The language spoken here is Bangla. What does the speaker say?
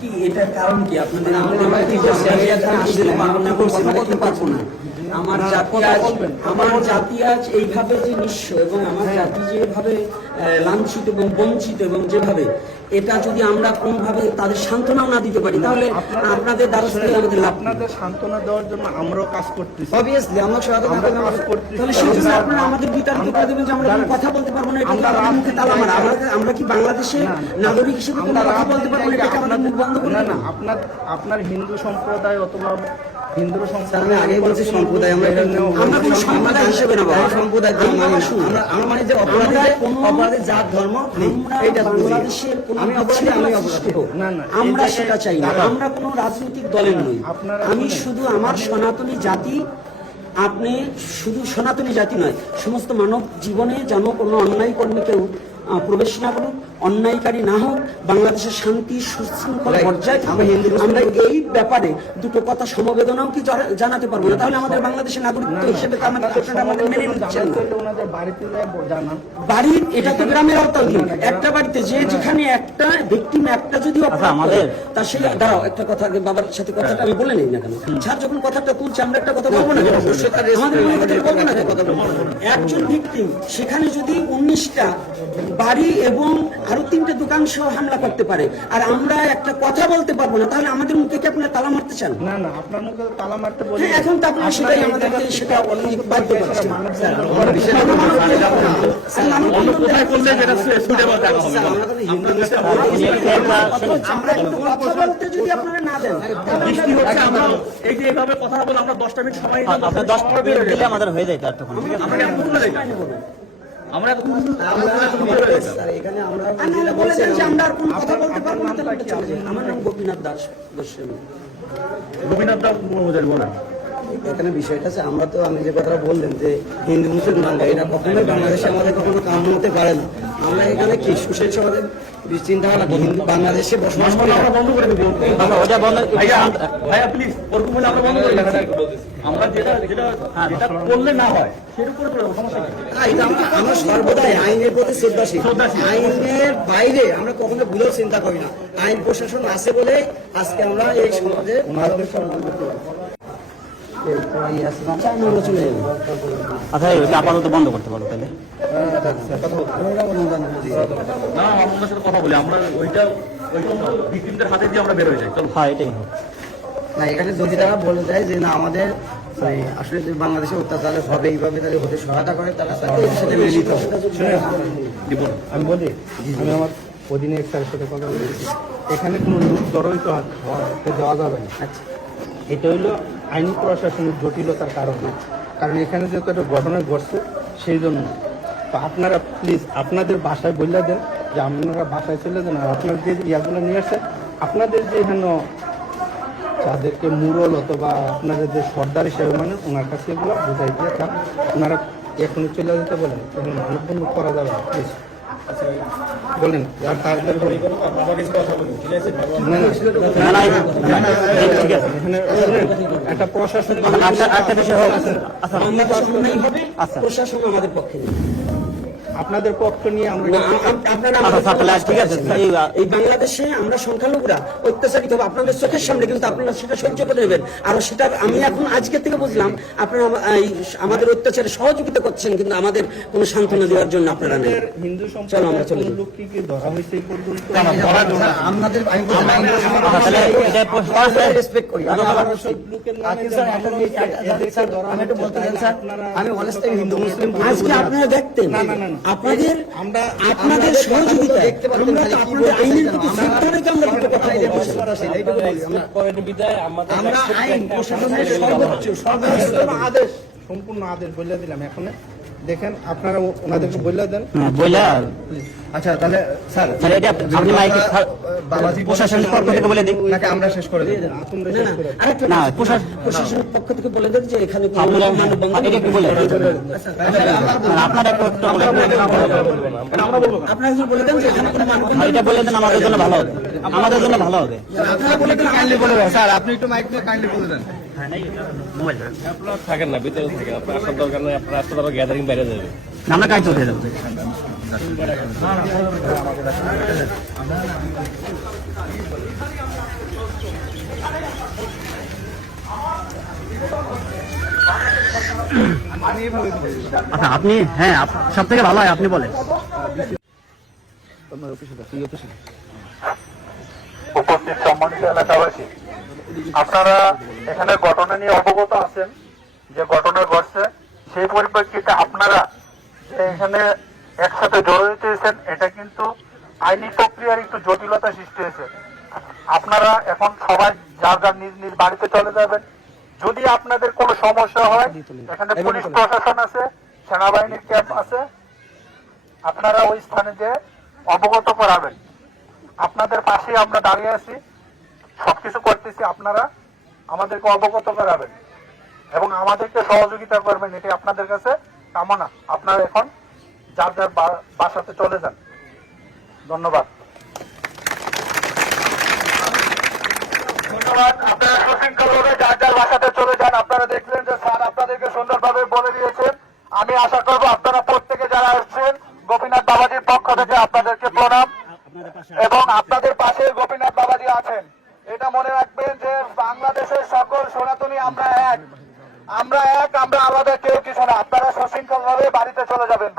কি এটার কারণ কি আপনাদের আমার জাতি আজ এইভাবে যে নিঃস্ব এবং আমার জাতি যেভাবে লাঞ্ছিত এবং বঞ্চিত এবং যেভাবে এটা যদি আমরা কোনোভাবে তাদের সান্ত্বনাও না দিতে পারি তাহলে আপনাদের দ্বারস্থ হয়ে আমাদের লাভ। আপনাদের সান্ত্বনা দেওয়ার জন্য আমরাও কাজ করতেছি। অবভিয়াসলি আমরা কাজ করতেছি। তাহলে সেজন্য আপনারা আমাদের বিতাড়িত করে দেবেন যে আমরা কোনো কথা বলতে পারবো না, এটা আমাদের মুখে তালা মারা। আমরা কি বাংলাদেশের নাগরিক হিসেবে কোনো কথা বলতে পারবো না, এটা আমাদের মুখ বন্ধ করে না। আপনার হিন্দু সম্প্রদায় অথবা হিন্দু সম্প্রদায়, আমি আগে বলছি সম্প্রদায়, আমরা কোনো সম্প্রদায় হিসেবে না, সম্প্রদায় আমরা মানে যে অপরাধের জাত ধর্ম এইটা বাংলাদেশের আমি আমরা সেটা চাই না। আমরা কোনো রাজনৈতিক দলের নই। আমি শুধু আমার সনাতনী জাতি, আপনি শুধু সনাতনী জাতি নয়, সমস্ত মানব জীবনে যেন কোনো অন্যায় কর্মে কেউ প্রবেশ না করুক, অন্যায়কারী না হোক, বাংলাদেশের শান্তি সুশৃঙ্খলা বজায় থাকবে। আমরা এই ব্যাপারে দুটো কথা সমবেদনাও কি জানাতে পারবো না? তাহলে আমাদের বাংলাদেশের নাগরিকত্ব হিসেবে আমাদের মেনে নিচ্ছেন বাড়ির, এটা তো গ্রামের আওতাধীন। একটা বাড়িতে যেখানে একটা ভিকটিম একটা যদি আমাদের তার সেই দাঁড়াও একটা কথা বাবার সাথে কথাটা আমি বলে নেই না কেন, স্যার যখন কথাটা তুলছে আমরা একটা কথা বলবো না, আমাদের মনে কথা বলবো না, কথা একজন ভিকটিম সেখানে যদি 19টা বাড়ি এবং আরো 3টে দোকান সহ হামলা করতে পারে আর আমরা একটা কথা বলতে পারবো না, তাহলে আমাদের মুখে কি আপনারা তালা মারতে চান? না না, আপনার মুখে তালা মারতে বলি এখন তো আপনারা সেটাই আমাদেরকে সেটা বাধ্য করছেন। যদি আপনারা না দেন এই যে এইভাবে কথা বলে আমরা 10টা মিনিট সময় আমাদের হয়ে যায় তার তখন আমরা আমার নাম গোপীনাথ দাস। গোপীনাথ দাস বলেন। এখানে বিষয়টা আছে, আমরা তো আমি যে কথাটা বললেন যে হিন্দু মুসলমান এটা কখনোই বাংলাদেশে আমাদের কখনো কাম্য হতে পারে না। আমরা এখানে কি সুশীল সমাজের চিন্তা ভাবনা হিন্দু বাংলাদেশে বসবাস করি, আমরা বন্ধ করে দেবো। ভাইয়া প্লিজ ওরকম বলে আমরা বন্ধ করে দেবো। আমরা যেটা করলে না হয় সেটা করে দেবো, সমস্যা নেই। আমরা সর্বদাই আইনের প্রতি শ্রদ্ধাশীল। আইনের বাইরে আমরা কখনো ভুলেও চিন্তা করি না। আইন প্রশাসন আছে বলে আজকে আমরা এই সমাজে আচ্ছা আপাতত বন্ধ করতে পারো তাহলে। না আপনার সাথে কথা বলি, আমরা ওইটা ভিকটিমদের হাতে দিয়ে আমরা বের হয়ে যাই। চলো। হ্যাঁ এটাই হোক না, এখানে যদি তারা বলে দেয় যে না আমাদের আসলে যে বাংলাদেশে অত্যাচার হবে এইভাবে তাদের হতে সহায়তা করে, তারা এর সাথে মেনে নিতে হবে। আমি বলি, আমি আমার অধিনায়ক স্যারের সাথে কথা বলেছি, এখানে কোনো লোক জড়িত দেওয়া যাবে না। আচ্ছা, এটা হইলো আইনি প্রশাসনের জটিলতার কারণে, কারণ এখানে যেহেতু একটা ঘটনা ঘটছে সেই জন্য। তো আপনারা প্লিজ আপনাদের বাসায় বলে দেন যে আপনারা বাসায় চলে যান, আর আপনার যে ইয়াগুলো নিয়ে আসছেন আপনাদের যে এখানে যাদেরকে মুরল অথবা আপনাদের যে সর্দার হিসেবে মানে ওনার কাছে এগুলো বুঝাই দিয়ে থাক, ওনারা এখনই চলে যেতে বলেন, এখন মানববন্ধ করা যাবে না প্লিজ বলেন। আর তাদের একটা প্রশাসন প্রশাসন আমাদের পক্ষে আপনাদের পক্ষ নিয়ে আমরা ঠিক আছে। এই বাংলাদেশে আমরা সংখ্যালঘুরা অত্যাচারিত হবে আপনাদের চোখের সামনে, কিন্তু আপনারা সেটা সহ্য করে নেবেন। আর সেটা আমি এখন আজকে থেকে বুঝলাম আপনারা আমাদের অত্যাচারে সহযোগিতা করছেন, কিন্তু আমাদের কোনো সান্ত্বনা দেওয়ার জন্য আপনারা নেই। হিন্দু সম্প্রদায়ের লোককে কি ধরা হয়েছে পর্যন্ত আমাদের রেসপেক্ট করি। আমি অনেস্টলি হিন্দু মুসলিম আজকে আপনারা দেখতেন আপনাদের আপনাদের সহযোগিতা দেখতে পারবেন, আপনাদের আইনের প্রতি শ্রদ্ধা রেখে আমরা দুটো কথা আমরা আইন প্রশাসনের সর্বোচ্চ আদেশ সম্পূর্ণ আদেশ বলে দিলাম। এখন দেখেন আপনারা ওনাদেরকে বলে দেন। আচ্ছা তাহলে স্যার এটা আপনি মাইকে প্রশাসনের পক্ষ থেকে বলে দিন নাকি আমরা শেষ করে দিই? না প্রশাসনের পক্ষ থেকে বলে দেন যে এখানে এটা কি বলে আপনারা আপনারা বলে দেন যে এখানে কোনো এটা বলে দেন, আমাদের জন্য ভালো হবে, আমাদের জন্য ভালো হবে। আপনারা বলে দেন, কাইন্ডলি বলে দেন স্যার, আপনি একটু মাইক নিয়ে কাইন্ডলি বলে দেন। আপনারা থাকেন না, ভিতরে থাকেন, আপনার আসার দরকার নেই, আপনার আসতে গ্যাদারিং বাইরে যাবে। আমরা কাজ চলে যাবো। আচ্ছা আপনি, হ্যাঁ সব থেকে ভালো হয় আপনি বলেন। উপস্থিত সম্মানিত এলাকাবাসী, আপনারা এখানে ঘটনা নিয়ে অবগত আছেন যে ঘটনা ঘটছে, সেই পরিপ্রেক্ষিতে আপনারা যে এখানে একসাথে জড়ো হয়েছেন, এটা কিন্তু আইনি প্রক্রিয়ার একটু জটিলতা সৃষ্টি হয়েছে। আপনারা এখন সবাই যার যার নিজ নিজ বাড়িতে চলে যাবেন। যদি আপনাদের কোনো সমস্যা হয়, এখানে পুলিশ প্রশাসন আছে, সেনাবাহিনীর ক্যাম্প আছে, আপনারা ওই স্থানে যে অবগত করাবেন। আপনাদের পাশে আমরা দাঁড়িয়ে আছি, সবকিছু করতেছি, আপনারা আমাদেরকে অবগত করাবেন এবং আমাদেরকে সহযোগিতা করবেন, এটি আপনাদের কাছে কামনা। আপনারা এখন যার যার বাসাতে চলে যান। ধন্যবাদ। ধন্যবাদ। আপনারা সুশৃঙ্খলভাবে যার যার বাসাতে চলে যান। আপনারা দেখলেন যে স্যার আপনাদেরকে সুন্দরভাবে বলে দিয়েছেন। আমি আশা করবো আপনারা প্রত্যেকে যারা আসছেন, গোপীনাথ বাবাজির পক্ষ থেকে আপনাদেরকে প্রণাম এবং আপনাদের পাশে গোপীনাথ বাবাজি আছেন। এটা মনে রাখবেন যে বাংলাদেশের সকল সনাতনী আমরা এক, আমরা আলাদা কেউ কিছু না। আপনারা সুশৃঙ্খল ভাবে বাড়িতে চলে যাবেন।